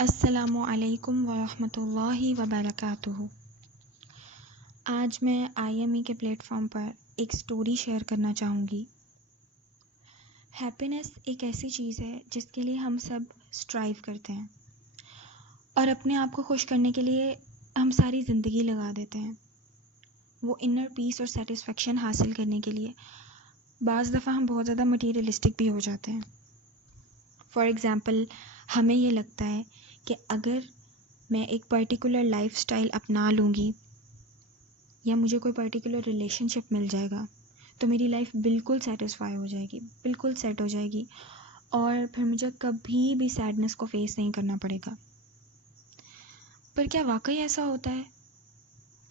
अस्सलामु अलैकुम वरहमतुल्लाहि वबरकातुहू। आज मैं IME के प्लेटफॉर्म पर एक स्टोरी शेयर करना चाहूँगी। हैप्पीनेस एक ऐसी चीज़ है जिसके लिए हम सब स्ट्राइव करते हैं और अपने आप को खुश करने के लिए हम सारी ज़िंदगी लगा देते हैं। वो इनर पीस और सेटिस्फेक्शन हासिल करने के लिए बाज़ दफ़ा हम बहुत ज़्यादा मटीरियलिस्टिक भी हो जाते हैं। फॉर एग्ज़ाम्पल, हमें ये लगता है कि अगर मैं एक पर्टिकुलर लाइफ़स्टाइल अपना लूँगी या मुझे कोई पर्टिकुलर रिलेशनशिप मिल जाएगा तो मेरी लाइफ बिल्कुल सेटिस्फाई हो जाएगी, बिल्कुल सेट हो जाएगी और फिर मुझे कभी भी सैडनेस को फेस नहीं करना पड़ेगा। पर क्या वाकई ऐसा होता है?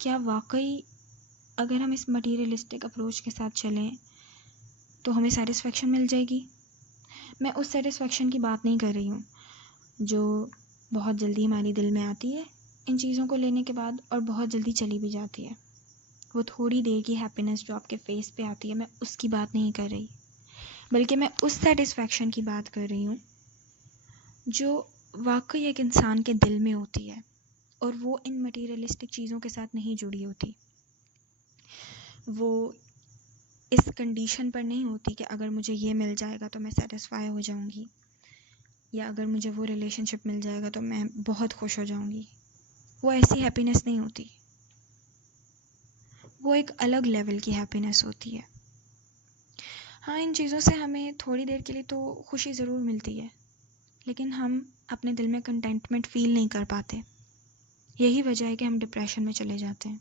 क्या वाकई अगर हम इस मटीरियलिस्टिक अप्रोच के साथ चलें तो हमें सेटिस्फेक्शन मिल जाएगी? मैं उस सेटिस्फेक्शन की बात नहीं कर रही हूँ जो बहुत जल्दी हमारे दिल में आती है इन चीज़ों को लेने के बाद और बहुत जल्दी चली भी जाती है। वो थोड़ी देर की हैप्पीनेस जो आपके फेस पे आती है, मैं उसकी बात नहीं कर रही, बल्कि मैं उस सेटिस्फेक्शन की बात कर रही हूँ जो वाकई एक इंसान के दिल में होती है और वो इन मटीरियलिस्टिक चीज़ों के साथ नहीं जुड़ी होती। वो इस कंडीशन पर नहीं होती कि अगर मुझे ये मिल जाएगा तो मैं सेटिस्फाई हो जाऊँगी या अगर मुझे वो रिलेशनशिप मिल जाएगा तो मैं बहुत खुश हो जाऊँगी। वो ऐसी हैप्पीनेस नहीं होती। वो एक अलग लेवल की हैप्पीनेस होती है। हाँ, इन चीज़ों से हमें थोड़ी देर के लिए तो खुशी ज़रूर मिलती है, लेकिन हम अपने दिल में कंटेंटमेंट फ़ील नहीं कर पाते। यही वजह है कि हम डिप्रेशन में चले जाते हैं।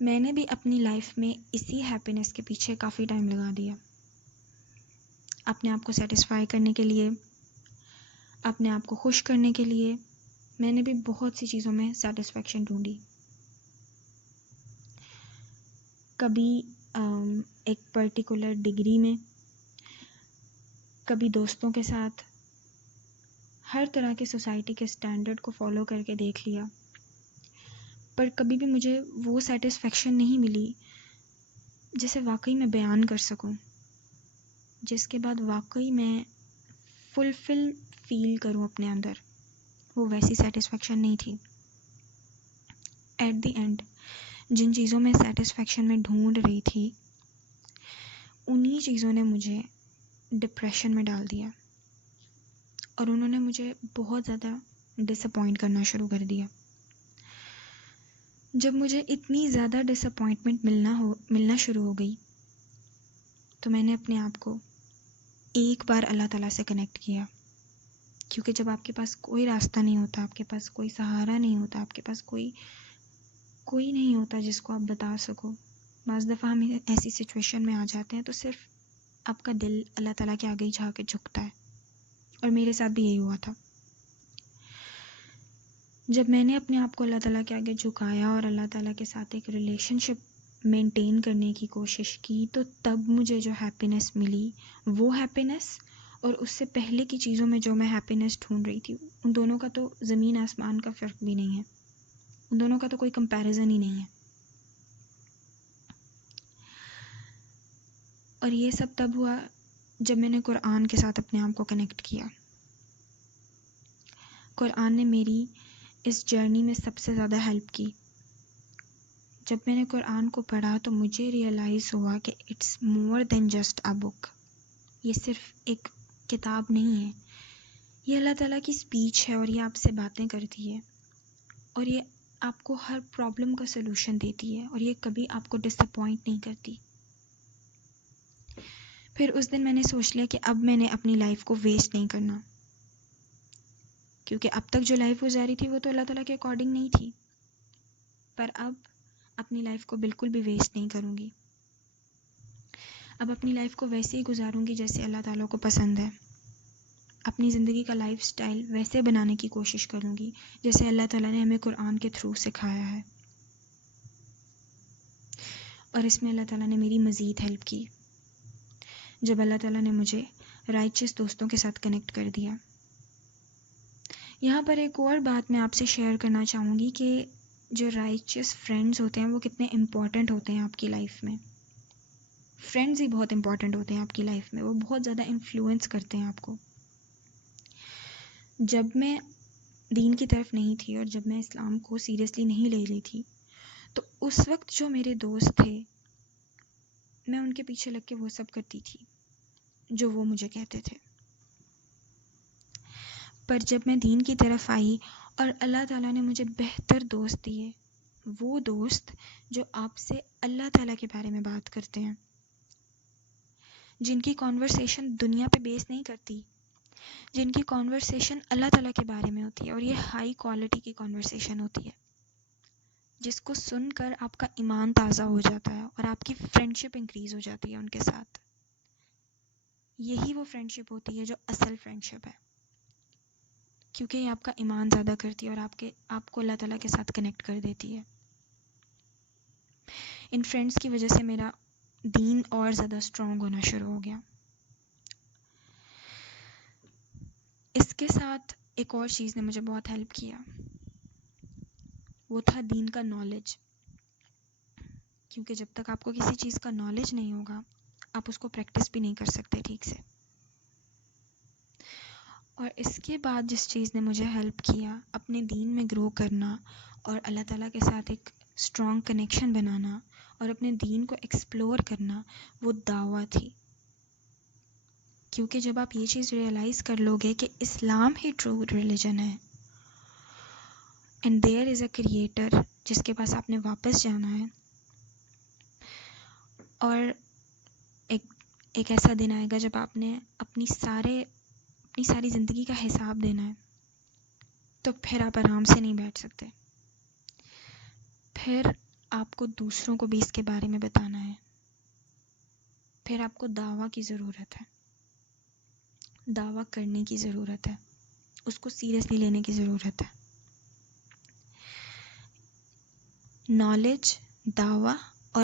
मैंने भी अपनी लाइफ में इसी हैप्पीनेस के पीछे काफ़ी टाइम लगा दिया। अपने आप को सेटिस्फाई करने के लिए, अपने आप को खुश करने के लिए मैंने भी बहुत सी चीज़ों में सेटिस्फेक्शन ढूंढी। कभी एक पर्टिकुलर डिग्री में, कभी दोस्तों के साथ, हर तरह के सोसाइटी के स्टैंडर्ड को फॉलो करके देख लिया, पर कभी भी मुझे वो सेटिस्फेक्शन नहीं मिली जिसे वाकई मैं बयान कर सकूं, जिसके बाद वाकई मैं फुलफिल फील करूं अपने अंदर। वो वैसी सेटिस्फेक्शन नहीं थी। एट द एंड जिन चीज़ों में सेटिस्फेक्शन में ढूंढ रही थी उन्हीं चीज़ों ने मुझे डिप्रेशन में डाल दिया और उन्होंने मुझे बहुत ज़्यादा डिसअपॉइंट करना शुरू कर दिया। जब मुझे इतनी ज़्यादा डिसअपॉइंटमेंट मिलना शुरू हो गई तो मैंने अपने आप को एक बार अल्लाह ताला से कनेक्ट किया, क्योंकि जब आपके पास कोई रास्ता नहीं होता, आपके पास कोई सहारा नहीं होता, आपके पास कोई नहीं होता जिसको आप बता सको, बाज़ दफ़ा हम ऐसी सिचुएशन में आ जाते हैं तो सिर्फ आपका दिल अल्लाह ताला के आगे ही जाके झुकता है। और मेरे साथ भी यही हुआ था। जब मैंने अपने आप को अल्लाह ताला के आगे झुकाया और अल्लाह ताला के साथ एक रिलेशनशिप मेंटेन करने की कोशिश की, तो तब मुझे जो हैप्पीनेस मिली, वो हैप्पीनेस और उससे पहले की चीज़ों में जो मैं हैप्पीनेस ढूंढ रही थी, उन दोनों का तो ज़मीन आसमान का फ़र्क भी नहीं है। उन दोनों का तो कोई कंपैरिजन ही नहीं है। और ये सब तब हुआ जब मैंने कुरान के साथ अपने आप को कनेक्ट किया। कुरान ने मेरी इस जर्नी में सबसे ज़्यादा हेल्प की। जब मैंने कुरान को पढ़ा तो मुझे रियलाइज़ हुआ कि it's more than just a book. ये सिर्फ एक किताब नहीं है, ये अल्लाह ताला की स्पीच है और ये आपसे बातें करती है और ये आपको हर प्रॉब्लम का सलूशन देती है और ये कभी आपको डिसअपॉइंट नहीं करती। फिर उस दिन मैंने सोच लिया कि अब मैंने अपनी लाइफ को वेस्ट नहीं करना, क्योंकि अब तक जो लाइफ गुजारी थी वो तो अल्लाह ताला के अकॉर्डिंग नहीं थी, पर अब अपनी लाइफ को बिल्कुल भी वेस्ट नहीं करूँगी। अब अपनी लाइफ को वैसे ही गुजारूँगी जैसे अल्लाह ताला को पसंद है। अपनी ज़िंदगी का लाइफस्टाइल वैसे बनाने की कोशिश करूँगी जैसे अल्लाह ताला ने हमें कुरान के थ्रू सिखाया है। और इसमें अल्लाह ताला ने मेरी मज़ीद हेल्प की जब अल्लाह ताला ने मुझे राइचियस दोस्तों के साथ कनेक्ट कर दिया। यहाँ पर एक और बात मैं आपसे शेयर करना चाहूँगी कि जो राइचियस फ्रेंड्स होते हैं वो कितने इम्पॉर्टेंट होते हैं आपकी लाइफ में। फ्रेंड्स ही बहुत इम्पॉर्टेंट होते हैं आपकी लाइफ में, वो बहुत ज़्यादा इन्फ्लुएंस करते हैं आपको। जब मैं दीन की तरफ नहीं थी और जब मैं इस्लाम को सीरियसली नहीं ले रही थी, तो उस वक्त जो मेरे दोस्त थे, मैं उनके पीछे लग के वो सब करती थी जो वो मुझे कहते थे। पर जब मैं दीन की तरफ आई और अल्लाह ताला ने मुझे बेहतर दोस्त दिए, वो दोस्त जो आपसे अल्लाह ताला के बारे में बात करते हैं, जिनकी कॉन्वर्सेशन दुनिया पे बेस नहीं करती, जिनकी कॉन्वर्सेशन अल्लाह ताला के बारे में होती है, और ये हाई क्वालिटी की कॉन्वर्सेशन होती है, जिसको सुनकर आपका ईमान ताज़ा हो जाता है और आपकी फ्रेंडशिप इंक्रीज़ हो जाती है उनके साथ। यही वो फ्रेंडशिप होती है जो असल फ्रेंडशिप है, क्योंकि ये आपका ईमान ज़्यादा करती है और आपको अल्लाह ताला के साथ कनेक्ट कर देती है। इन फ्रेंड्स की वजह से मेरा दीन और ज़्यादा स्ट्रॉन्ग होना शुरू हो गया। इसके साथ एक और चीज़ ने मुझे बहुत हेल्प किया, वो था दीन का नॉलेज। क्योंकि जब तक आपको किसी चीज़ का नॉलेज नहीं होगा, आप उसको प्रैक्टिस भी नहीं कर सकते ठीक से। और इसके बाद जिस चीज़ ने मुझे हेल्प किया अपने दीन में ग्रो करना और अल्लाह ताला के साथ एक स्ट्रॉन्ग कनेक्शन बनाना और अपने दीन को एक्सप्लोर करना, वो दावा थी। क्योंकि जब आप ये चीज़ रियलाइज़ कर लोगे कि इस्लाम ही ट्रू रिलीजन है and there is a creator जिसके पास आपने वापस जाना है, और एक ऐसा दिन आएगा जब आपने अपनी सारी ज़िंदगी का हिसाब देना है, तो फिर आप आराम से नहीं बैठ सकते। फिर आपको दूसरों को भी इसके बारे में बताना है। फिर आपको दावा की ज़रूरत है, दावा करने की ज़रूरत है, उसको सीरियसली लेने की ज़रूरत है। नॉलेज, दावा